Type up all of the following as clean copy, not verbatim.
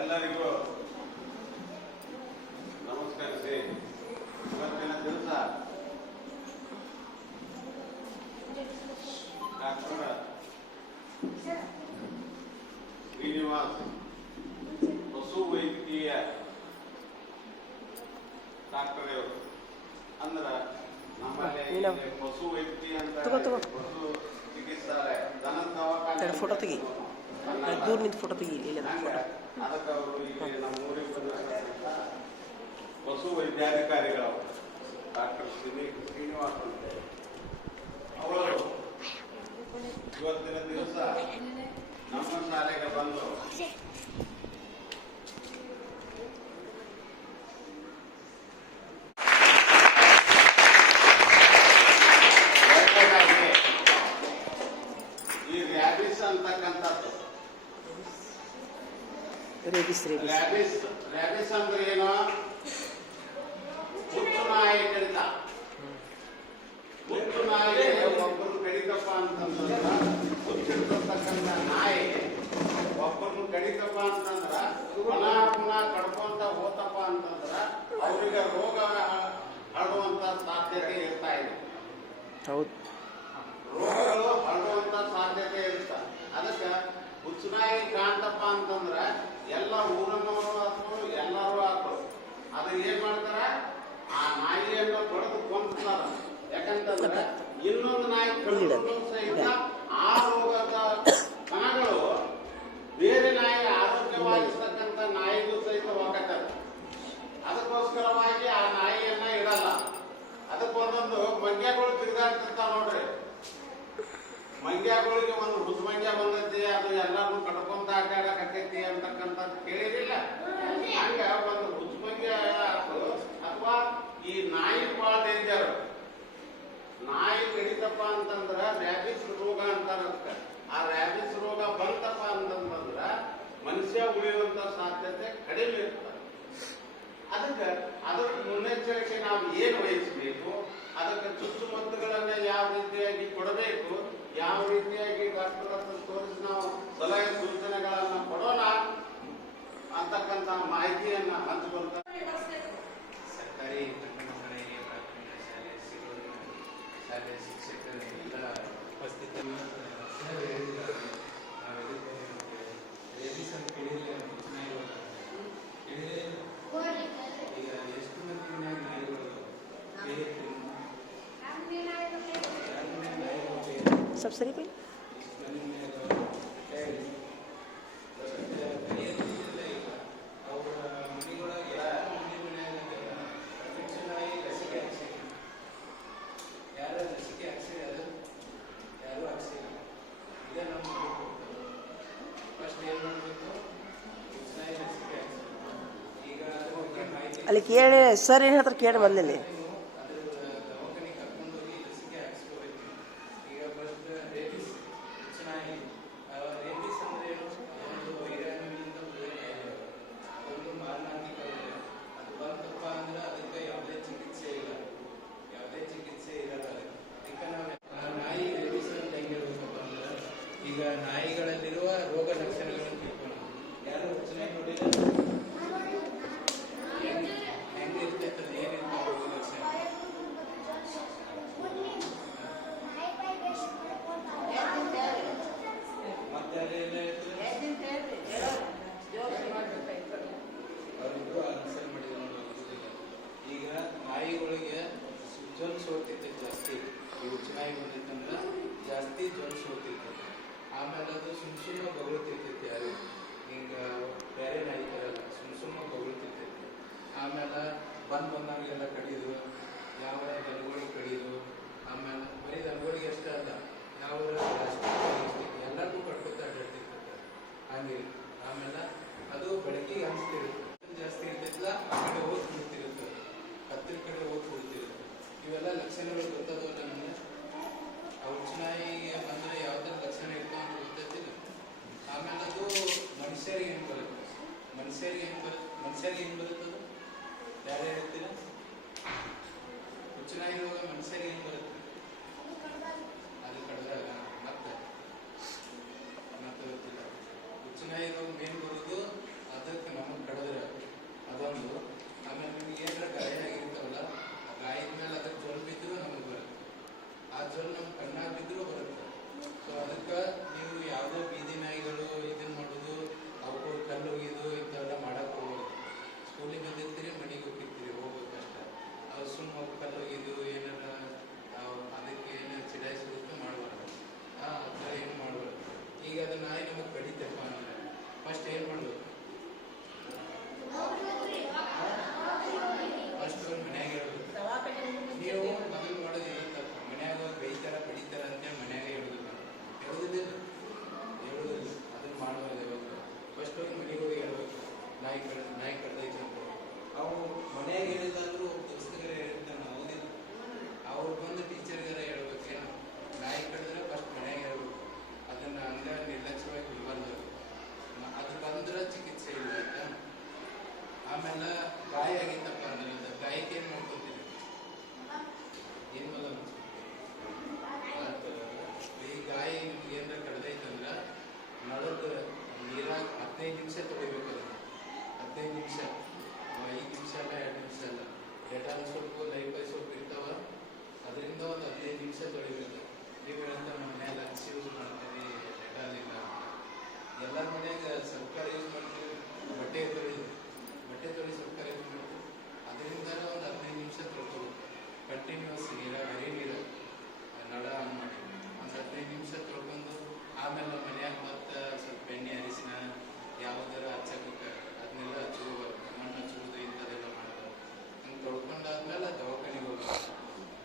ಎಲ್ಲರಿಗೂ ನಮಸ್ಕರಿಸಿ ಇವತ್ತಿನ ದಿವಸ ಡಾಕ್ಟರ್ ಶ್ರೀನಿವಾಸ್ ಪಶು ವೈದ್ಯಕೀಯ ಡಾಕ್ಟರ್ ಅಂದ್ರೆ ನಮ್ಮಲ್ಲಿ ಪಶು ವೈದ್ಯಕೀಯ ಅಂತ ಪಶು ಚಿಕಿತ್ಸಾಲಯ ದನದ ದವಾಖಾನೆ ಫೋಟೋ ತೆಗಿ ದೂರ ನಿಂತು ಫೋಟೋ ತೆಗಿ ಅದಕ್ಕೆ ಅವರು ಇಲ್ಲಿ ನಮ್ಮ ಊರಿಗೆ ಬಂದಿರತಕ್ಕಂಥ ಪಶು ವೈದ್ಯಾಧಿಕಾರಿಗಳು ಡಾಕ್ಟರ್ ಶ್ರೀನಿವಾಸ್ ಅಂತ ಅವರು ಇವತ್ತಿನ ದಿವಸ ನಮ್ಮ ಶಾಲೆಗೆ ಬಂದು ಈ ರ್ಯಾಬಿಸ್ ಅಂತಕ್ಕಂಥದ್ದು ರ್ಯಾಬಿಸ್ ಅಂದ್ರೆ ಏನು? ಹುಚ್ಚು ನಾಯಿ ಕಡಿತ. ಹುಚ್ಚು ನಾಯಿ ಒಬ್ಬರು ಕಡಿತಪ್ಪ ಅಂತಂದ್ರ, ಹುಚ್ಚಿರ್ತಕ್ಕಂಥ ನಾಯಿ ಒಬ್ಬರನ್ನು ಕಡಿತಪ್ಪ ಅಂತಂದ್ರ ಪುನಃ ಕಡ್ಕೊಂತ ಹೋತಪ್ಪ ಅಂತಂದ್ರ ಅವ್ರಿಗೆ ರೋಗ ಹರಡುವಂತ ಸಾಧ್ಯತೆ ಇರ್ತಾ ಇದೆ. ರೋಗಗಳು ಹರಡುವಂತ ಸಾಧ್ಯತೆ ಇರ್ತ. ಅದಕ್ಕೆ ಹುಚ್ಚುನಾಯಿ ಕಾಣ್ತಪ್ಪ ಅಂತಂದ್ರ ಎಲ್ಲ ಊರನ್ನವರು ಹಾಕರು, ಎಲ್ಲರೂ ಹಾಕರು. ಅದು ಏನ್ ಮಾಡ್ತಾರ, ಆ ನಾಯಿಯನ್ನು ಬಡದು ಕೊಂತಾರ. ಯಾಕಂತಂದ್ರೆ ಇನ್ನೊಂದು ನಾಯಿ ಕಡಿದ್ರು ಸಹಿತ ಆ ರೋಗದ ಕಣಗಳು ಬೇರೆ ನಾಯಿ ಆರೋಗ್ಯವಾಗಿರ್ತಕ್ಕಂಥ ನಾಯಿಗೂ ಸಹಿತ ಹೋಗತ್ತದ. ಅದಕ್ಕೋಸ್ಕರವಾಗಿ ಆ ನಾಯಿಯನ್ನ ಇಡಲ್ಲ. ಅದಕ್ಕೊಂದೊಂದು ಮಂಗ್ಯಗಳು ತಿರುಗಾಡ್ತಿರ್ತಾವ ನೋಡ್ರಿ. ಮಂಗ್ಯಗಳಿಗೆ ಒಂದು ಹುಚ್ಚು ಮಂಗ್ಯ ಬಂದೈತಿ, ಅದು ಎಲ್ಲಾರು ಕಡ್ಕೊಂತ ಅಡ್ಡಾಡಕತ್ತೈತಿ ಅಂತಕ್ಕಂಥದ್ದು ಕೇಳಿರಿಲ್ಲ. ಹಂಗ ಒಂದು ಹುಚ್ಚು ಮಂಗ್ಯ ಅಥವಾ ಈ ನಾಯಿ ಬಹಳ ಡೇಂಜರ್. ನಾಯಿ ಕಡಿತಪ್ಪ ಅಂತಂದ್ರ ರ್ಯಾಬಿಸ್ ರೋಗ ಅಂತಾರ. ಆ ರ್ಯಾಬಿಸ್ ರೋಗ ಬಂತಪ್ಪ ಅಂತಂದ್ರ ಮನುಷ್ಯ ಉಳಿಯುವಂತ ಸಾಧ್ಯತೆ ಕಡಿಮೆ ಇರ್ತದೆ. ಅದಕ್ಕೆ ಅದರ ಮುನ್ನೆಚ್ಚರಿಕೆ ನಾವು ಏನು ವಹಿಸಬೇಕು, ಅದಕ್ಕೆ ಚುಚ್ಚುಮದ್ದುಗಳನ್ನ ಯಾವ ರೀತಿಯಾಗಿ ಕೊಡಬೇಕು, ಯಾವ ರೀತಿಯಾಗಿ ಡಾಕ್ಟರ್ ಹತ್ರ ತೋರಿಸಿ ನಾವು ಸಲಹೆ ಸೂಚನೆಗಳನ್ನ ಕೊಡೋಣ ಅಂತಕ್ಕಂಥ ಮಾಹಿತಿಯನ್ನ ಹಂಚಿಕೊಳ್ತಾರೆ. ಸರ್ಕಾರಿ ಕನ್ನಡ ಹಿರಿಯ ಪ್ರಾಥಮಿಕ ಶಾಲೆ ಸಿಗೋರಿನ ಶಾಲೆ ಶಿಕ್ಷಕರ ಉಪಸ್ಥಿತಿ ರೇಬಿಸ್ ಅಂತ ಕೇಳಿದ್ರೆ ಈಗ ಎಷ್ಟು ಮಂದಿ ನಾಯಿಗಳು सब सही भाई ಅಲ್ಲಿ ಕೇಳಿ ಸರ್ ಏನು ಹೇಳ್ತಾರೆ ಕೇಳಿ ಬಂದಲ್ಲಿ. ಈಗ ನಾಯಿಗಳಲ್ಲಿರುವ ರೋಗ ಲಕ್ಷಣಗಳನ್ನು ತಿಳ್ಕೊಳ್ಳೋಣ. ಯಾರು ಹುಚ್ಚುನಾಯಿ ನೋಡಿಲ್ಲ? ಹೆಂಗಿರ್ತೈತದ, ಏನಿರ್ತ ರೋಗ ಲಕ್ಷಣ? ಮತ್ತೆ ಅಲ್ಲೆಲ್ಲ ಇರ್ತದೆ ಅವರಿಗೂ ಆನ್ಸರ್ ಮಾಡಿದ್ರು ನೋಡೋದಿಲ್ಲ. ಈಗ ನಾಯಿಗಳಿಗೆ ಜ್ವರ ಸೋಡ್ತೈತೆ ಜಾಸ್ತಿ. ಈ ಹುಚ್ಚುನಾಯಿ ಬಂದಿತ್ತಂದ್ರೆ ಜಾಸ್ತಿ ಜ್ವರ ಸೋಡ್ತೈತೆ. ಆಮೇಲೆ ಅದು ಸುಮ್ಮ ಬಗಳ್ತಿರ್ತೈತಿ. ಯಾರು ಹಿಂಗ ಬೇರೆ ನಾಯಿ ತರಲ್ಲ, ಸುಮ್ಮ ಬಗಳ್ತಿರ್ತೈತಿ. ಆಮೇಲೆ ಬಂದಾಗೆಲ್ಲ ಕಡಿದು, ಯಾವ ದನಗಳಿಗೆ ಕಡಿದು, ಆಮೇಲೆ ಬರೀ ದನಗಳಿಗೆ ಅಷ್ಟೇ ಅಲ್ಲ, ಯಾವ ಎಲ್ಲರಿಗೂ ಕಟ್ಕೊತ ಅಡ್ಡಾಡ್ತಿರ್ತೈತೆ. ಹಂಗೆ ಆಮೇಲೆ ಅದು ಬೆಳಕಿಗೆ ಅನಿಸ್ತಿರುತ್ತೆ. ಜಾಸ್ತಿ ಇರ್ತೈತಿಲ್ಲ, ಆ ಕಡೆ ಹೋಗಿ ಕುಡಿತಿರುತ್ತೆ, ಹತ್ತಿರ ಕಡೆ ಹೋಗಿ ಕುಡಿತಿರುತ್ತೆ. ಇವೆಲ್ಲ ಲಕ್ಷಣಗಳು ಗೊತ್ತಾದವಲ್ಲ ನಮಗೆ. ಆ ಹುಚ್ಚುನಾಯಿಗೆ ಬಂದರೆ ಯಾವ ಥರ ಲಕ್ಷಣ ಇರ್ತಾವ ಅಂತ ಗೊತ್ತೈತಿಲ್ಲ. ಆಮೇಲೆ ಅದು ಮನುಷ್ಯರಿಗೆ ಹೆಂಗೆ ಬರುತ್ತೆ, ಮನುಷ್ಯರಿಗೆ ಹೆಂಗೆ ಬರುತ್ತದು ಯಾರು ಹೇಳ್ತೀರ? ಹುಚ್ಚುನಾಯಿ ರೋಗ ಮನುಷ್ಯರಿಗೆ ಹೆಂಗೆ ಬರುತ್ತೆ? ಸುಮ್ಮ ಕಲ್ಲೋಗಿದ್ದು ಏನಾರ ಅದಕ್ಕೆ ಏನು ಚಿಡಾಯಿಸೋದಕ್ಕೆ ಮಾಡಬಾರ್ದು. ಆ ಥರ ಏನು ಮಾಡಬಾರ್ದು. ಈಗ ಅದು ನಾಯಿ ನಮಗೆ ಕಡಿತಪ್ಪ ಅಂದರೆ ಫಸ್ಟ್ ಏನು ಮಾಡಬೇಕು? ಫಸ್ಟ್ ಮನ್ಯಾಗ ಹೇಳ್ಬೇಕು. ನೀವು ಮೊದಲು ಮಾಡೋದು ಇರುತ್ತೆ, ಮನ್ಯಾಗ ಬೈತಾರ ಬಡಿತಾರ ಅಂತೇಳಿ ಮನ್ಯಾಗ ಹೇಳೋದಿಲ್ಲ. ಹೇಳೋದಿಲ್ಲ ಅದನ್ನು ಮಾಡಬಾರ್ದು. ಯಾವಾಗ ಫಸ್ಟ್ ಹೋಗಿ ಮನೆಗೆ ಹೋಗಿ ಹೇಳ್ಬೇಕು, ನಾಯಿ ಕಡ್ದೈತೆ ಅಂತ. ಅವು ಮನ್ಯಾಗ ಹೇಳಿದಾದ್ರೂ ಪುಸ್ತಕಗಳು ಹೇಳ್ತಾನೆ, ಓದಿಲ್ಲ. ಅವ್ರು ಬಂದು ಟೀಚರ್ಗಾರ ಹೇಳ್ಬೇಕೇನು, ನಾಯಿ ಕಡಿದ್ರೆ ಫಸ್ಟ್ ಮನ್ಯಾಗ ಹೇಳ್ಬೇಕು. ಅದನ್ನು ಹಂಗ ನಿರ್ಲಕ್ಷ್ಯವಾಗಿ ಬಿಡಬಾರ್ದು. ಅದು ಬಂದ್ರೆ ಚಿಕಿತ್ಸೆ ಇಲ್ಲ, ಆಯ್ತಾ? ಆಮೇಲೆ ಗಾಯ ಆಗಿತ್ತಪ್ಪ ಅಂದ್ರೆ ಗಾಯಕ್ಕೆ ಏನು ಮಾಡ್ಕೊತೀವಿ? ಏನು ಬಲ್ಲ ಈ ಗಾಯ ನಿಮ್ಗೆ ಏನಾರ ಕಡ್ದೈತಂದ್ರೆ ನಳದ ನೀರಾಗ 15 ನಿಮಿಷ ತೊಳಿಬೇಕು. ಅದನ್ನು 15 ನಿಮಿಷ, 5 ನಿಮಿಷ ಅಲ್ಲ, 2 ನಿಮಿಷ ಅಲ್ಲ. ಡೆಟಾಲ್ ಸೋಪು, ಲೈಫಾಯ್ ಸೋಪ್ ಇರ್ತಾವ, ಅದರಿಂದ ಒಂದು 15 ನಿಮಿಷ ತೊಳಿಬೇಕು. ನೀವು ಹೇಳ್ತಾ ನಮ್ಮ ಮನೆಯಾಗ ಲಕ್ಸ್ ಯೂಸ್ ಮಾಡ್ತೀವಿ, ಡೆಟಾಲ್ ಇಲ್ಲ. ಎಲ್ಲರ ಮನೆಯಾಗ ಸರ್ಕಾರ ಯೂಸ್ ಮಾಡ್ತೀವಿ, ಬಟ್ಟೆ ತೊಳಿ ಸರ್ಕಾರ ಯೂಸ್ ಮಾಡ್ತೀವಿ. ಅದರಿಂದ ಒಂದು 15 ನಿಮಿಷ ತೊಳ್ಕೊಬೇಕು. ಕಂಟಿನ್ಯೂಸ್ ನೀರಾಗ ಹರಿ ನೀರು ನಳ ಆನ್ ಮಾಡಿ ಒಂದು 15 ನಿಮಿಷ ತೊಳ್ಕೊಂಡು ಆಮೇಲೆ ಮನ್ಯಾಗ ಮತ್ತೆ ಸ್ವಲ್ಪ ಎಣ್ಣೆ ಅರಿಶಿನ ಯಾವುದಾರ ಹಚ್ಚಬೇಕು, ಅದನ್ನೆಲ್ಲ ಹಚ್ಕೋಬಾರ್ದು. ಮಣ್ಣು ಹಚ್ಚೋದು ಇಂಥದ್ದೆಲ್ಲ ಮಾಡೋದು. ಹಂಗೆ ತೊಳ್ಕೊಂಡಾದ್ಮೇಲೆ ದವಾಖಾನೆಗೆ ಹೋಗ್ಬೇಕು.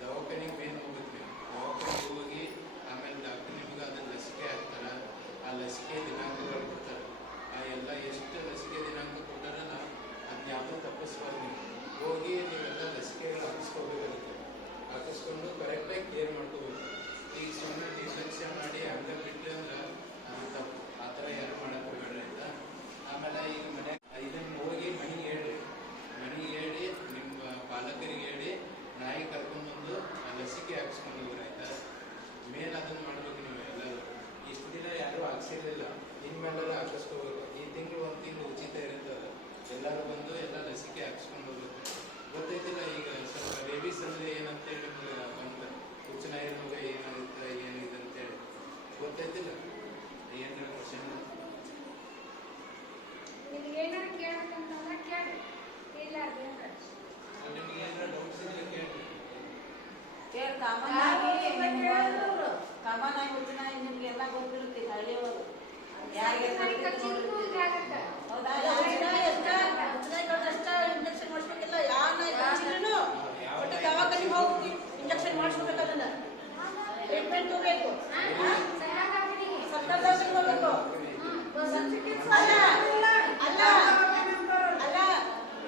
ದವಾಖಾನೆಗೆ ಮೇನ್ ಹೋಗ್ಬೇಕು ನೀವು. ದವಾಖಾನೆಗೆ ಹೋಗಿ ಆಮೇಲೆ ಡಾಕ್ಟರ್ ನಿಮ್ಗೆ ಅದನ್ನ ಲಸಿಕೆ ಹಾಕ್ತಾರೆ. ಆ ಲಸಿಕೆ ದಿನಾಂಕಗಳು ಕೊಡ್ತಾರೆ. ಆ ಎಲ್ಲ ಎಷ್ಟು ಲಸಿಕೆ ದಿನಾಂಕ ಕೊಟ್ಟಾರಲ್ಲ ಅದನ್ನ ಯಾವುದೂ ತಪ್ಪಿಸ್ಬಾರ್ದು. ನೀವು ಹೋಗಿ ನೀವೆಲ್ಲ ಲಸಿಕೆಗಳು ಹಾಕಿಸ್ಕೋಬೇಕಾಗುತ್ತೆ. ಹಾಕಿಸ್ಕೊಂಡು ಕರೆಕ್ಟಾಗಿ ಕೇರ್ ಮಾಡ್ಕೋಬೇಕು. ಈಗ ಸುಮ್ಮನೆ ನಿರ್ಲಕ್ಷ್ಯ ಮಾಡಿ ಹಂಗ ಬಿಟ್ಟರೆ ಅಂದ್ರೆ ಅದು ತಪ್ಪು. ಆ ಥರ ಯಾರು ಮಾಡಕ್ಕೆ ಹೋಗ್ಬೇಡ್ರಿ, ಆಯ್ತಾ? ಆಮೇಲೆ ಈಗ ಮನೆ ಇದನ್ನು ಹೋಗಿ ಮನೆಗೆ ಹೇಳಿ ನಿಮ್ಮ ಪಾಲಕರಿಗೆ ಹೇಳಿ ನಾಯಿ ಕರ್ಕೊಂಡ್ಬಂದು ಲಸಿಕೆ ಹಾಕ್ಸ್ಕೊಂಡು ಹೋಗ್ರಿ, ಆಯ್ತಾ? ಮೇನ್ ಅದನ್ನು ಮಾಡ್ಬೇಕು ನೀವು ಎಲ್ಲರೂ. ಇಷ್ಟು ದಿನ ಯಾರೂ ಹಾಕ್ಸಿರ್ಲಿಲ್ಲ, ಇನ್ಮೇಲೆಲ್ಲ ಹಾಕಿಸ್ಕೋಬೇಕು. ಈ ತಿಂಗಳು 1 ತಿಂಗಳು ಉಚಿತ ಇರ್ತದೆ. ಎಲ್ಲರೂ ಬಂದು ಎಲ್ಲ ಲಸಿಕೆ ಹಾಕ್ಸ್ಕೊಂಡು ಹೋಗ್ಬೇಕು. ಗೊತ್ತೈತಿಲ್ಲ ಈಗ ಸ್ವಲ್ಪ ರೇಬಿಸ್ ಅಂದರೆ ಏನಂತೇಳಿ ನಿಮ್ಗೆ ಬಂತು, ಹುಚ್ಚುನಾಯಿ ರೋಗ ಏನಾಗುತ್ತೆ ಏನಿದೆ ಅಂತೇಳಿ ಗೊತ್ತೈತಿಲ್ಲ? ಏನಾರ ಕ್ವಶನ್ ನಿಮ್ಗೆ ಏನಾರ ಡೌಟ್ಸ್ ಇದ್ರೆ ಕೇಳಿ. ಕಾಮನ್ ಆಗಿ ಹುಚ್ಚುನಾಯಿ ನಿಮ್ಗೆಲ್ಲ ಗೊತ್ತಿರುತ್ತೆ ಹಳ್ಳಿಯವರು. ಇಂಜೆಕ್ಷನ್ ಮಾಡಿಸ್ಬೇಕಿಲ್ಲ. ಯಾವ ನಾಯಿ ಕಚ್ಚಿದ್ರು ಒಟ್ಟು ದವಾಖಾನೆಗೆ ಹೋಗಿ ಇಂಜೆಕ್ಷನ್ ಮಾಡಿಸ್ಬೇಕಲ್ಲ, ಟ್ರೀಟ್ಮೆಂಟ್ ತಗೋಬೇಕು. ಸರ್ಕಾರ ದವಾಖಾನೆಗೆ ಹೋಗ್ಬೇಕು. ಅಲ್ಲ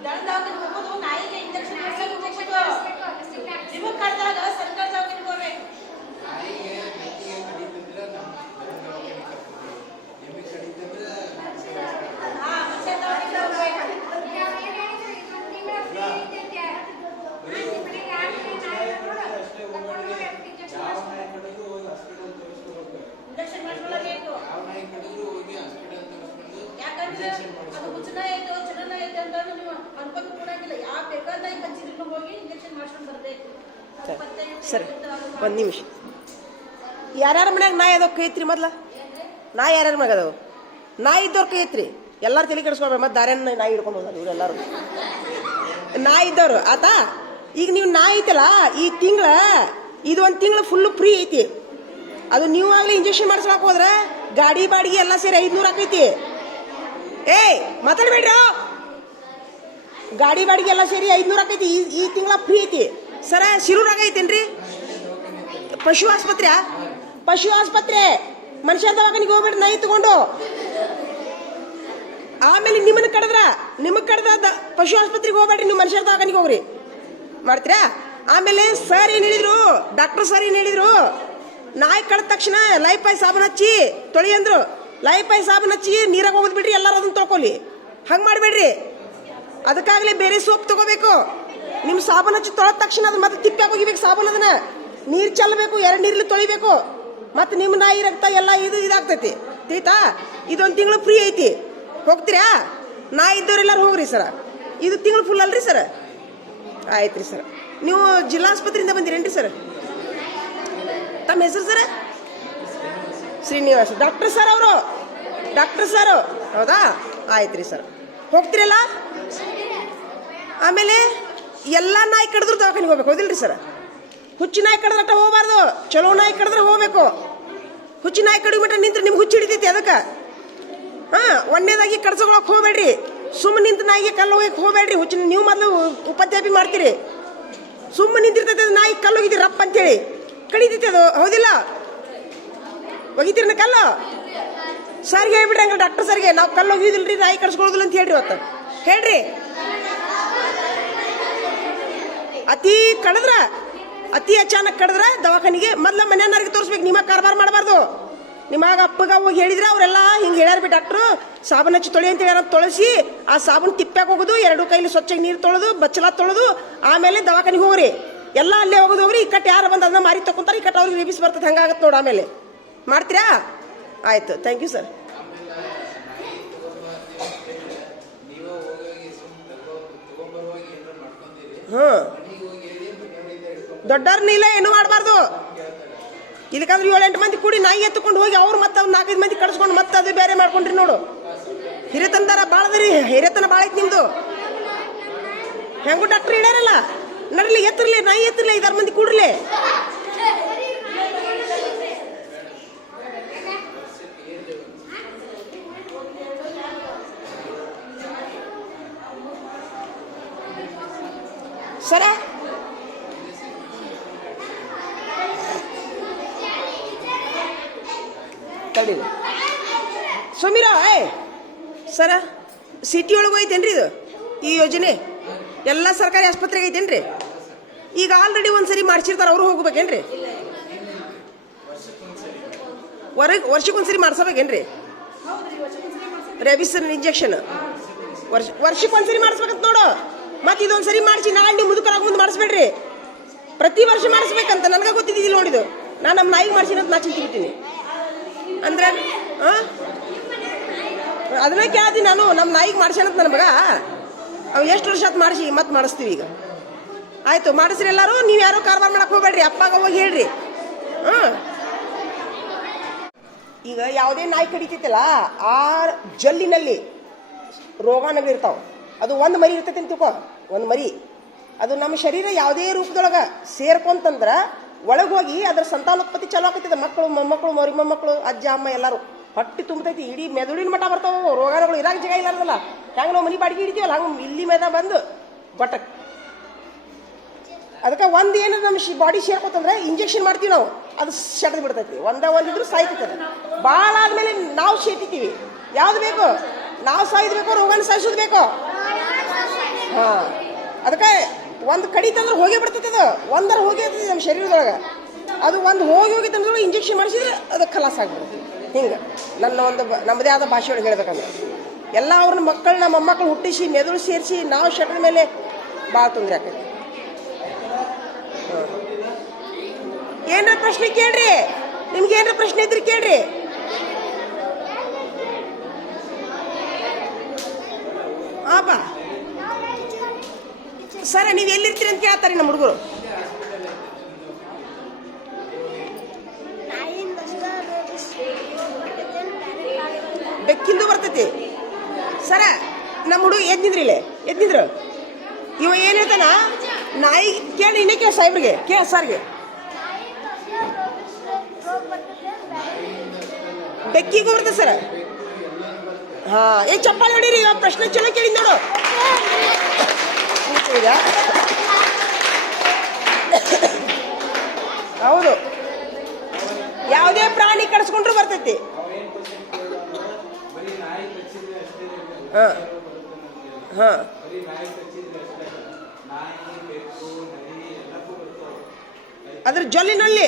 ದಳ ದವಾಖಾನೆಗೆ ಹೋಗೋದು ನಾಯಿಗೆ ಇಂಜೆಕ್ಷನ್ ಮಾಡಿಸೋದು. ನಿಮಗೆ ಕಡ್ದಾಗ ಸರ್ಕಾರ ದವಾಖಾನೆಗೆ ಹೋಗ್ಬೇಕು. ನಾಯಿಗೆ ಬೆಕ್ಕಿಗೆ ಕಡಿತಂದ್ರೆ ನಮ್ಮ ದವಾಖಾನೆ ಕರ್ಕೊಂಡು, ನಿಮಗೆ ಕಡಿತಂದ್ರೆ ಸರಿ, ಒಂದು ನಿಮಿಷ. ಯಾರ್ಯಾರ ಮನ್ಯಾಗ ನಾಯಿ ಅದಾವ ಕೈ ಐತ್ರಿ? ಮೊದ್ಲ ನಾಯಿ ಯಾರ್ಯಾರ ಮನ್ಯಾಗ ಅದಾವ? ನಾಯಿ ಇದ್ದವ್ರು ಕೈ ಐತ್ರಿ. ಎಲ್ಲಾರು ತಲೆ ಕೆಡಿಸ್ಕೊಳ್ಬೇಕು. ಮತ್ತೆ ದಾರ್ಯಾನ ನಾಯಿ ಹಿಡ್ಕೊಂಡು ಹೋದಾರ ಇವರೆಲ್ಲರೂ. ನಾಯಿ ಇದ್ದವ್ರು ಆತಾ. ಈಗ ನೀವು ನಾಯಿ ಐತಲ್ಲ, ಈ ತಿಂಗಳ ಇದು 1 ತಿಂಗಳು ಫುಲ್ ಫ್ರೀ ಐತಿ. ಅದು ನೀವು ಆಗ್ಲಿ ಇಂಜೆಕ್ಷನ್ ಮಾಡಿಸ್ಲಾಕ ಹೋದ್ರೆ ಗಾಡಿ ಬಾಡಿಗೆ ಎಲ್ಲ ಸೇರಿ 500 ಆಕೈತಿ. ಮಾತಾಡ್ಬೇಡ್ರಿ. ಗಾಡಿ ಬಾಡಿಗೆ ಎಲ್ಲ ಸೇರಿ 500 ಆಕೈತಿ. ಈ ತಿಂಗಳ ಫ್ರೀ ಐತಿ ಸರ. ಶಿರೂರಾಗ ಐತೇನ್ರಿ ಪಶು ಆಸ್ಪತ್ರೆ? ಮನುಷ್ಯ ದವಾಖಾನಿಗೆ ಹೋಗ್ಬೇಡ್ರಿ ನಾಯಿ ತಗೊಂಡು. ಆಮೇಲೆ ನಿಮಗೆ ಕಡ್ದ ಪಶು ಆಸ್ಪತ್ರೆಗೆ ಹೋಗ್ಬೇಡ್ರಿ, ನೀವು ಮನುಷ್ಯರ ದವಾಖಾನಿಗೆ ಹೋಗ್ರಿ. ಮಾಡ್ತೀರಾ? ಆಮೇಲೆ ಸರ್ ಏನ್ ಹೇಳಿದ್ರು, ಡಾಕ್ಟರ್ ಸರ್ ಏನ್ ಹೇಳಿದ್ರು, ನಾಯಿ ಕಡ್ದ ತಕ್ಷಣ ಲೈಫಾಯ್ ಸಾಬೂನ್ ಹಚ್ಚಿ ತೊಳಿ ಅಂದ್ರು. ಲೈಫಾಯ್ ಸಾಬೂನ್ ಹಚ್ಚಿ ನೀರಾಗ ಹೋಗೋದು ಬಿಡ್ರಿ, ಎಲ್ಲರೂ ಅದನ್ನ ತೊಳ್ಕೊಲಿ. ಹಂಗೆ ಮಾಡಬೇಡ್ರಿ. ಅದಕ್ಕಾಗಲೇ ಬೇರೆ ಸೋಪ್ ತಗೋಬೇಕು. ನಿಮ್ಮ ಸಾಬೂನ್ ಹಚ್ಚಿ ತೊಳೆದ ತಕ್ಷಣ ಅದು ಮತ್ತೆ ತಿಪ್ಪಾಗ ಹೋಗಿಬೇಕು. ಸಾಬೂನ್ ಅದನ್ನ ನೀರು ಚೆಲ್ಲಬೇಕು, 2 ನೀರಲ್ಲಿ ತೊಳಿಬೇಕು. ಮತ್ತೆ ನಿಮ್ಮ ನಾಯಿ ರಕ್ತ ಎಲ್ಲ ಇದಾಗ್ತೈತಿ. ತಿಳಿತಾ? ಇದೊಂದು ತಿಂಗಳು ಫ್ರೀ ಐತಿ. ಹೋಗ್ತೀರಾ? ನಾಯಿ ಇದ್ದವ್ರೆಲ್ಲರೂ ಹೋಗ್ರಿ ಸರ. ಇದು ತಿಂಗಳು ಫುಲ್ ಅಲ್ರಿ ಸರ್? ಆಯ್ತು ರೀ ಸರ್. ನೀವು ಜಿಲ್ಲಾಸ್ಪತ್ರೆಯಿಂದ ಬಂದಿರೇನ್ರಿ ಸರ್? ತಮ್ಮ ಹೆಸರು ಸರ್? ಶ್ರೀನಿವಾಸ್. ಡಾಕ್ಟರ್ ಸರ್ ಅವರು? ಡಾಕ್ಟರ್ ಸರ್ ಹೌದಾ? ಆಯ್ತು ರೀ ಸರ್. ಹೋಗ್ತೀರಲ್ಲ? ಆಮೇಲೆ ಎಲ್ಲ ನಾಯಿ ಕಡಿದ್ರು ದವಾಖಾನಿಗೆ ಹೋಗ್ಬೇಕು, ಹೌದಿಲ್ರಿ ಸರ್? ಹುಚ್ಚಿ ನಾಯಿ ಕಡ್ದಟ ಹೋಗ್ಬಾರ್ದು, ಚಲೋ ನಾಯಿ ಕಡಿದ್ರೆ ಹೋಗ್ಬೇಕು. ಹುಚ್ಚಿ ನಾಯಿ ಕಡಿಗೆ ಮಟ್ಟ ನಿಂತ್ರೆ ನಿಮ್ಗೆ ಹುಚ್ಚಿ ಹಿಡಿತೈತಿ ಅದಕ್ಕೆ. ಒಂದೇದಾಗಿ ಕಡ್ಸ್ಕೊಳಕ್ ಹೋಗ್ಬೇಡ್ರಿ, ಸುಮ್ಮನೆ ನಿಂತ ನಾಯಿಗೆ ಕಲ್ಲು ಹೋಗಕ್ಕೆ ಹೋಗ್ಬೇಡ್ರಿ. ಹುಚ್ಚಿನ ನೀವು ಮೊದಲು ಉಪದ್ಯಾಪಿ ಮಾಡ್ತೀರಿ, ಸುಮ್ಮನೆ ನಿಂತಿರ್ತೈತೆ ಅದು ನಾಯಿ ಕಲ್ಲು ಹೋಗಿದ್ದೀರಿ ರಪ್ಪ ಅಂತೇಳಿ ಕಡಿತೈತಿ ಅದು, ಹೌದಿಲ್ಲ? ಒಗಿತೀರನ ಕಲ್ಲು? ಸರ್ಗೆ ಹೇಳ್ಬಿಡ್ರಿ ಹಂಗ, ಡಾಕ್ಟರ್ ಸರ್ಗೆ ನಾವು ಕಲ್ಲು ಹೋಗಿದಿಲ್ರಿ ನಾಯಿ ಕಡ್ಸ್ಕೊಳ್ಳೋದಿಲ್ಲ ಅಂತ ಹೇಳ್ರಿ. ಇವತ್ತು ಹೇಳ್ರಿ, ಅತಿ ಕಡಿದ್ರ, ಅತಿ ಅಚಾನಕ್ ಕಡಿದ್ರೆ ದವಾಖಾನಿಗೆ ಮೊದ್ಲ ಮನೆಯವ್ರಿಗೆ ತೋರಿಸ್ಬೇಕು. ನಿಮ್ಮ ಕಾರ್ಬಾರ್ ಮಾಡಬಾರ್ದು. ನಿಮಗೆ ಅಪ್ಪಗ ಹೋಗಿ ಹೇಳಿದ್ರೆ ಅವರೆಲ್ಲ ಹಿಂಗೆ ಹೇಳ್ಯಾರ ಡಾಕ್ಟ್ರು, ಸಾಬೂನು ಹಚ್ಚಿ ತೊಳಿ ಅಂತ ಹೇಳ್ಯಾರ. ತೊಳಸಿ ಆ ಸಾಬೂನು ತಿಪ್ಪ್ಯಾಗ ಹೋಗೋದು, 2 ಕೈಲಿ ಸ್ವಚ್ಛಗೆ ನೀರು ತೊಳೆದು ಬಚ್ಚಲ ತೊಳೆದು ಆಮೇಲೆ ದವಾಖಾನಿಗೆ ಹೋಗ್ರಿ. ಎಲ್ಲ ಅಲ್ಲೇ ಹೋಗೋದು ಹೋಗ್ರಿ. ಈ ಕಟ್ ಯಾರು ಬಂದು ಅದನ್ನ ಮಾರಿ ತಗೊಂತಾರೆ, ಈ ಕಟ್ ಅವ್ರಿಗೆ ರೇಬಿಸ್ ಬರ್ತದೆ, ಹಂಗಾಗತ್ತೆ ನೋಡಿ. ಆಮೇಲೆ ಮಾಡ್ತೀರಾ? ಆಯ್ತು, ಥ್ಯಾಂಕ್ ಯು ಸರ್. ದೊಡ್ಡವ್ರನ್ನ ಇಲ್ಲ ಏನು ಮಾಡಬಾರ್ದು. ಇದಕ್ಕಂದ್ರೆ 7-8 ಮಂದಿ ಕೂಡಿ ನಾಯಿ ಎತ್ಕೊಂಡು ಹೋಗಿ ಅವ್ರು ಮತ್ತೆ 4-5 ಮಂದಿ ಕಡ್ಸ್ಕೊಂಡು ಮತ್ತೆ ಅದು ಬೇರೆ ಮಾಡ್ಕೊಂಡ್ರಿ ನೋಡು. ಹಿರಿತನದಾರ ಭಾಳದ್ರಿ, ಹಿರಿತನ ಭಾಳ ಐತಿ ನಿಮ್ದು. ಹೆಂಗು ಡಾಕ್ಟರ್ ಹಿಡ್ಯಾರಲ್ಲ, ನಡ್ಲಿ ಎತ್ತಿರ್ಲಿ, ನಾಯಿ ಎತ್ತಿರ್ಲಿ, 5-6 ಮಂದಿ ಕೂಡ್ರಲಿ. ಸರ ತಡಿ ಸುಮೀರ, ಸರ ಸಿಟಿ ಒಳಗೆ ಐತೇನ್ರಿ ಇದು ಈ ಯೋಜನೆ? ಎಲ್ಲ ಸರ್ಕಾರಿ ಆಸ್ಪತ್ರೆಗೆ ಐತೇನ್ರಿ? ಈಗ ಆಲ್ರೆಡಿ ಒಂದ್ಸರಿ ಮಾಡಿಸಿರ್ತಾರೆ, ಅವ್ರು ಹೋಗ್ಬೇಕೇನ್ರಿ? ವರ್ಷಕ್ಕೊಂದ್ಸರಿ ಮಾಡಿಸ್ಬೇಕೇನ್ರಿ ರೇಬಿಸ್ ಇಂಜೆಕ್ಷನ್? ವರ್ಷಕ್ಕೊಂದ್ಸರಿ ಮಾಡಿಸ್ಬೇಕಂತ ನೋಡು. ಮತ್ತೆ ಇದೊಂದ್ಸರಿ ಮಾಡಿಸಿ ನಾಳೆ ನೀವು ಮುದುಕರಾಗ ಮುಂದೆ ಮಾಡಿಸ್ಬೇಡ್ರಿ. ಪ್ರತಿ ವರ್ಷ ಮಾಡಿಸ್ಬೇಕಂತ ನನಗೆ ಗೊತ್ತಿದ್ದಿಲ್ಲ ನೋಡಿದು. ನಾನು ನಮ್ಮ ನಾಯಿಗೆ ಮಾಡಿಸಿನ ನಾ ಚಿಂತಿಬಿಡ್ತೀನಿ ಅಂದ್ರೆ ಅದನ್ನ ಕೇಳ್ತೀನಿ ನಾನು. ನಮ್ಮ ನಾಯಿಗೆ ಮಾಡಿಸ್ಯಾನಂತ ನನ್ನ ಮಗ, ಅವ್ ಎಷ್ಟು ವರ್ಷ ಆತ್ ಮಾಡಿಸಿ ಮತ್ತೆ ಮಾಡಿಸ್ತೀವಿ. ಈಗ ಆಯ್ತು, ಮಾಡಿಸ್ರಿ ಎಲ್ಲರೂ. ನೀವು ಯಾರೋ ಕಾರ್ಬಾರ್ ಮಾಡಕ್ ಹೋಗ್ಬೇಡ್ರಿ, ಅಪ್ಪಾಗ ಹೋಗಿ ಹೇಳ್ರಿ. ಈಗ ಯಾವುದೇ ನಾಯಿ ಕಡಿತೈತಲ್ಲ ಆ ಜಲ್ಲಿನಲ್ಲಿ ರೋಗಾಣುಗಳಿರ್ತಾವ. ಅದು ಒಂದು ಮರಿ ಇರ್ತೈತಿ ಅಂತ ತಿಳ್ಕೊ, ಒಂದು ಮರಿ ಅದು ನಮ್ಮ ಶರೀರ ಯಾವುದೇ ರೂಪದೊಳಗೆ ಸೇರ್ಕೊಂತಂದ್ರೆ ಒಳಗೆ ಹೋಗಿ ಅದ್ರ ಸಂತಾನೋತ್ಪತ್ತಿ ಚಲೋ ಆಕೈತದ. ಮಕ್ಕಳು, ಮೊಮ್ಮಕ್ಕಳು, ಮೊಮ್ಮಕ್ಕಳು, ಅಜ್ಜ ಅಮ್ಮ ಎಲ್ಲರೂ ಹೊಟ್ಟಿ ತುಂಬತೈತಿ. ಇಡೀ ಮೆದುಳಿನ ಮಠ ಬರ್ತಾವ ರೋಗಾಣುಗಳು. ಇರಾಗ ಜಾಗ ಇಲ್ಲಾರದಲ್ಲ, ಹೆಂಗೆ ನಾವು ಮನಿ ಬಾಡಿಗೆ ಹಿಡಿತೀವಲ್ಲ ಹಂಗೆ ಇಲ್ಲಿ ಮೇದ ಬಂದು ಗೊಟ್ಟಕ್. ಅದಕ್ಕೆ ಒಂದು ಏನು ನಮ್ಮ ಬಾಡಿ ಸೇರ್ಕೊತಂದ್ರೆ ಇಂಜೆಕ್ಷನ್ ಮಾಡ್ತೀವಿ ನಾವು, ಅದು ಸೆಡ್ದು ಬಿಡ್ತೈತಿ. ಒಂದಿದ್ರು ಸಾಯ್ತೈತೆ. ಭಾಳ ಆದ್ಮೇಲೆ ನಾವು ಸೇತಿತೀವಿ. ಯಾವ್ದು ಬೇಕು? ನಾವು ಸಾಯ್ಬೇಕು, ರೋಗಾನು ಸಾಯಿಸೋದು ಬೇಕು. ಹಾಂ, ಅದಕ್ಕೆ ಒಂದು ಕಡಿತಂದ್ರೆ ಹೋಗೇ ಬಿಡ್ತೈತೆ. ಅದು ಒಂದರ ಹೋಗಿ ನಮ್ಮ ಶರೀರದೊಳಗೆ. ಅದು ಒಂದು ಹೋಗಿತ್ತಂದ್ರೆ ಇಂಜೆಕ್ಷನ್ ಮಾಡಿಸಿದ್ರೆ ಅದು ಖಲಾಸ ಆಗ್ಬಿಡುತ್ತೆ. ಹಿಂಗೆ ನಮ್ಮದೇ ಆದ ಭಾಷೆ ಒಳಗೆ ಹೇಳ್ಬೇಕಂದ್ರೆ ಎಲ್ಲ ಅವ್ರನ್ನ ಮಕ್ಕಳನ್ನ ಮೊಮ್ಮಕ್ಕಳು ಹುಟ್ಟಿಸಿ ಮೆದುಳು ಸೇರಿಸಿ ನಾವು ಶರೀರದ ಮೇಲೆ ಭಾಳ ತೊಂದರೆ ಆಕೈತಿ. ಏನಾರ ಪ್ರಶ್ನೆ ಕೇಳ್ರಿ, ನಿಮ್ಗೆ ಏನಾರ ಪ್ರಶ್ನೆ ಇದ್ರಿ ಕೇಳ್ರಿ. ಆಪ ಸರ ನೀವು ಎಲ್ಲಿರ್ತೀರಿ ಅಂತ ಕೇಳ್ತಾರೆ ನಮ್ಮ ಹುಡುಗರು. ಬೆಕ್ಕಿಂದು ಬರ್ತೈತಿ ಸರ. ನಮ್ಮ ಹುಡುಗ ಎದ್ನಿದ್ರಿ ಇಲ್ಲೇ ಎದ್ನಿದ್ರು. ಇವ ಏನ್ ಹೇಳ್ತಾನ, ನಾಯಿ ಕೇಳಿ ಇನ್ನೇ ಕೇಳ ಸಾಹೇಬ್ರಿಗೆ, ಕೇಳ ಸರ್ಗೆ. ಬೆಕ್ಕಿಗೂ ಬರ್ತದೆ ಸರ. ಹಾ, ಏನ್ ಚಪ್ಪಾಳೆ ಹೊಡೀರಿ. ಪ್ರಶ್ನೆ ಚಲೋ ಕೇಳಿ ನೋಡು. ಹೌದು, ಯಾವುದೇ ಪ್ರಾಣಿ ಕಡಿಸ್ಕೊಂಡ್ರು ಬರ್ತೈತಿ. ಅದ್ರ ಜೊಲ್ಲಿನಲ್ಲಿ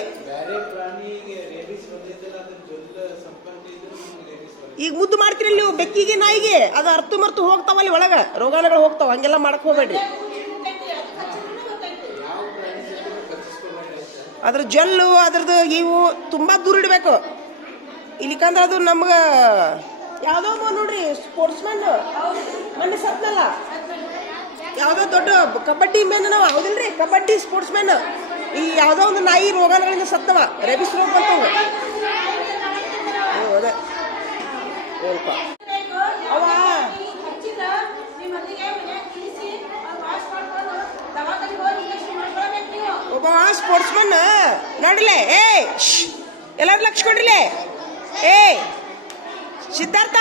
ಈಗ ಮುದ್ದು ಮಾಡ್ತೀರಲ್ಲ ನೀವು ಬೆಕ್ಕಿಗೆ ನಾಯಿಗೆ, ಅದು ಅರ್ಥ ಮರ್ತು ಹೋಗ್ತಾವಲ್ಲಿ ಒಳಗ ರೋಗಾಣುಗಳು ಹೋಗ್ತಾವ. ಹಂಗೆಲ್ಲ ಮಾಡಕ್ ಹೋಗ್ಬೇಡ್ರಿ. ಅದ್ರ ಜೊಲ್ಲು ಅದ್ರದ್ದು ಇವು ತುಂಬಾ ದೂರ ಇಡಬೇಕು. ಇಲ್ಲಿಕಂದ್ರೆ ಅದು ನಮ್ಗೆ ಯಾವುದೋ ನೋಡ್ರಿ ಸ್ಪೋರ್ಟ್ಸ್ ಮ್ಯಾನ್ ಮೊನ್ನೆ ಸತ್ನಲ್ಲ, ಯಾವುದೋ ದೊಡ್ಡ ಕಬಡ್ಡಿ ಮ್ಯಾನ್ ನಾವು ಹೌದಿಲ್ರಿ, ಕಬಡ್ಡಿ ಸ್ಪೋರ್ಟ್ಸ್ ಮ್ಯಾನ್. ಈ ಯಾವುದೋ ಒಂದು ನಾಯಿ ರೋಗಾಣುಗಳಿಂದ ಸತ್ತವ, ರೇಬಿಸ್ ರೋಗ ಬಂತವ. ಅದೇ ಅವ ಒಬ್ಬ ಸ್ಪೋರ್ಟ್ಸ್ಮನ್ ನೋಡಿಲೆ ಎಲ್ಲರೂ ಲಕ್ಷ ಕೊಡ್ರಿಲೆ ಸಿದ್ಧಾರ್ಥ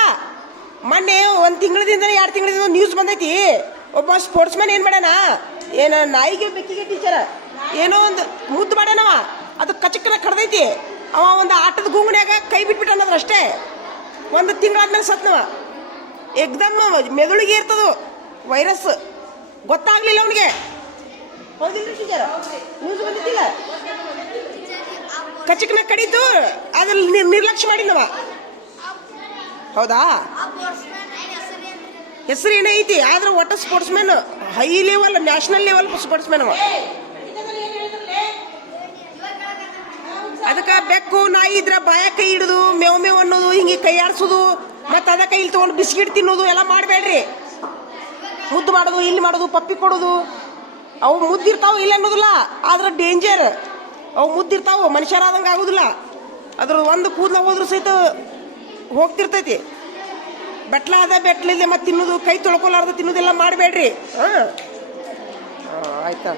ಮೊನ್ನೆ 1 ತಿಂಗಳದಿಂದ 2 ತಿಂಗಳಿಂದ ನ್ಯೂಸ್ ಬಂದೈತಿ ಒಬ್ಬ ಸ್ಪೋರ್ಟ್ಸ್ಮನ್ ಏನು ಮಾಡ್ಯಾನ ಏನು ನಾಯಿಗೆ ಬೆಕ್ಕಿಗೆ ಟೀಚರ್ ಏನೋ ಒಂದು ಮುದ್ದು ಮಾಡ್ಯಾನವ ಅದು ಕಚಕ್ಕನ ಕಡ್ದೈತಿ ಅವ ಒಂದು ಆಟದ ಗುಂಗುನ್ಯಾಗ ಕೈ ಬಿಟ್ಬಿಟ್ಟನದ್ರ ಅಷ್ಟೇ 1 ತಿಂಗಳಾದ್ಮೇಲೆ ಸತ್ನವ ಎಕ್ದಮ್ ಮೆದುಳಿಗೆ ಇರ್ತದು ವೈರಸ್ ಗೊತ್ತಾಗ್ಲಿಲ್ಲ ಅವನಿಗೆ ಹೌದಿಲ್ರಿ ಟೀಚರ್ ನ್ಯೂಸ್ ಬಂದಿದ್ದಿಲ್ಲ ಕಚಕನ ಕಡಿತು ಅದ್ರಲ್ಲಿ ನಿರ್ಲಕ್ಷ್ಯ ಮಾಡಿನವ ಹೌದಾ ಹೆಸರು ಏನೇ ಐತಿ ಆದ್ರೆ ಒಟ್ಟ sportsman high level national level sportsman ಅವ ಅದಕ್ಕೆ ಬೆಕ್ಕು ನಾಯಿ ಇದ್ರ ಬಾಯ ಕೈ ಹಿಡಿದು ಮೇವ್ ಮೇವ್ ಅನ್ನೋದು ಹಿಂಗೆ ಕೈ ಆಡ್ಸೋದು ಮತ್ತು ಅದ ಕೈಲಿ ತೊಗೊಂಡು ಬಿಸ್ಕಿಟ್ ತಿನ್ನೋದು ಎಲ್ಲ ಮಾಡಬೇಡ್ರಿ ಮುದ್ದು ಮಾಡೋದು ಇಲ್ಲಿ ಮಾಡೋದು ಪಪ್ಪಿ ಕೊಡೋದು ಅವು ಮುದ್ದಿರ್ತಾವ ಇಲ್ಲ ಅನ್ನೋದಿಲ್ಲ ಆದ್ರೆ ಡೇಂಜರ್ ಅವು ಮುದ್ದಿರ್ತಾವ ಮನುಷ್ಯರಾದಂಗೆ ಆಗೋದಿಲ್ಲ ಅದ್ರ ಒಂದು ಕೂದಲ ಹೋದ್ರೂ ಸಹಿತ ಹೋಗ್ತಿರ್ತೈತಿ ಬೆಟ್ಲಾದ ಬೆಟ್ಲಿದೆ ಮತ್ತೆ ತಿನ್ನೋದು ಕೈ ತೊಳ್ಕೊಲಾರ್ದು ತಿನ್ನೋದೆಲ್ಲ ಮಾಡಬೇಡ್ರಿ ಹಾಂ ಆಯ್ತಾ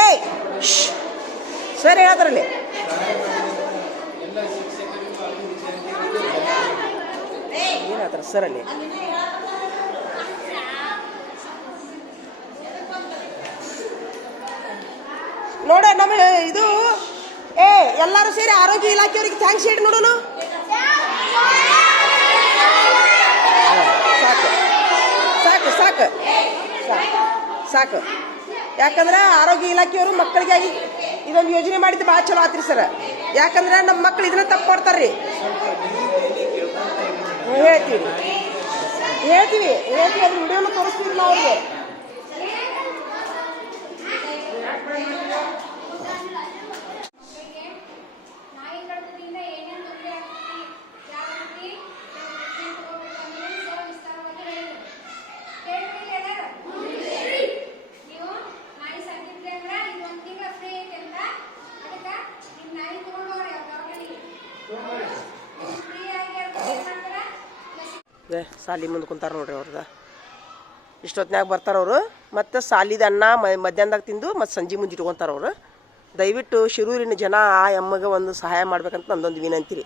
ಏಯ್ ಸರಿ ಹೇಳದ್ರಲ್ಲಿ ಏನಾದ್ರ ಸರ್ ಅಲ್ಲಿ ನೋಡ ನಮ್ಮ ಇದು ಎಲ್ಲರೂ ಸೇರಿ ಆರೋಗ್ಯ ಇಲಾಖೆಯವ್ರಿಗೆ ಥ್ಯಾಂಕ್ಸ್ ಹೇಳಿ ನೋಡೋಣ ಸಾಕು ಸಾಕು ಸಾಕು ಸಾಕು ಯಾಕಂದ್ರೆ ಆರೋಗ್ಯ ಇಲಾಖೆಯವರು ಮಕ್ಕಳಿಗಾಗಿ ಇದೊಂದು ಯೋಜನೆ ಮಾಡಿದ್ದು ಭಾಳ ಚಲೋ ಆತ್ರಿ ಸರ್ ಯಾಕಂದ್ರೆ ನಮ್ಮ ಮಕ್ಳು ಇದನ್ನ ತಪ್ಪು ಮಾಡ್ತಾರ್ರಿ ಹೇಳ್ತೀವಿ ಅದ್ರ ವಿಡಿಯೋನ ತೋರಿಸ್ತೀವಿ ನಾವು ಅವ್ರಿಗೆ ಸಾಲಿ ಮುಂದೆ ಕುಂತಾರ ನೋಡ್ರಿ ಅವ್ರದ ಇಷ್ಟೊತ್ತಿನಾಗ ಬರ್ತಾರವ್ರು ಮತ್ತು ಸಾಲಿದ ಅನ್ನ ಮಧ್ಯಾಹ್ನದಾಗ ತಿಂದು ಮತ್ತು ಸಂಜೆ ಮುಂದೆ ಇಟ್ಕೊತಾರವ್ರು ದಯವಿಟ್ಟು ಶಿರೂರಿನ ಜನ ಆ ಅಮ್ಮಗೆ ಒಂದು ಸಹಾಯ ಮಾಡ್ಬೇಕಂತ ನಂದೊಂದು ವಿನಂತಿ ರೀ